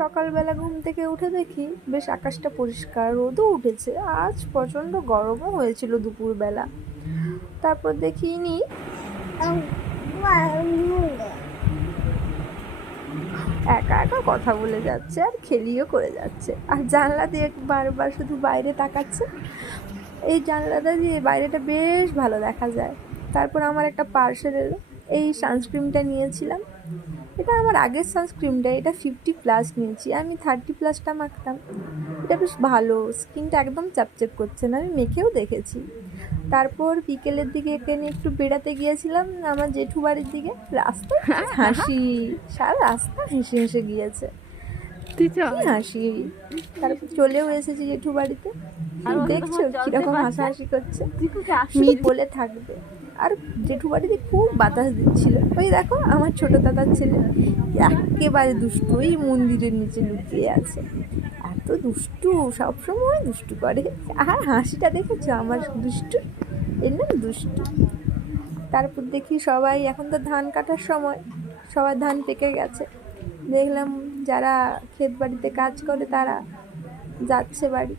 সকালবেলা ঘুম থেকে উঠে দেখি বেশ আকাশটা পরিষ্কার, রোদও উঠেছে, আজ প্রচণ্ড গরমও হয়েছিল দুপুরবেলা। তারপর দেখিনি একা একা কথা বলে যাচ্ছে আর খেলিও করে যাচ্ছে, আর জানলা দিয়ে বারবার শুধু বাইরে তাকাচ্ছে। এই জানলাটা দিয়ে বাইরেটা বেশ ভালো দেখা যায়। তারপর আমার একটা পার্সেল এলো, এই সানস্ক্রিনটা নিয়েছিলাম। এটা আমার আগের সানস্ক্রিনটা, এটা 50+ নিয়েছি, আমি 30+টা মাখতাম। এটা বেশ ভালো, স্কিনটা একদম চাপচাপ করছে না, আমি মেখেও দেখেছি। তারপর বিকেলের দিকে একে নিয়ে একটু বেড়াতে গিয়েছিলাম আমার জেঠু বাড়ির দিকে। রাস্তায় কি হাসি, সারা রাস্তা হেসে হেসে গিয়েছে, কি হাসি। তারপর চলেও এসেছি জেঠু বাড়িতে। দেখছো কিরকম হাসাহাসি করছে, মিত বলে থাকবে। আর জেঠু বাড়িতে খুব বাতাস দিচ্ছিল। ওই দেখো আমার ছোট দাদার ছেলে, একেবারে দুষ্টু, ওই মন্দিরের নিচে লুকিয়ে আছে। এত দুষ্টু, সবসময় দুষ্টু করে। আর হাসিটা দেখেছো আমার দুষ্টু, এর নাম দুষ্টু। তারপর দেখি সবাই, এখন তো ধান কাটার সময়, সবার ধান পেকে গেছে। দেখলাম যারা ক্ষেত বাড়িতে কাজ করে তারা যাচ্ছে বাড়ি।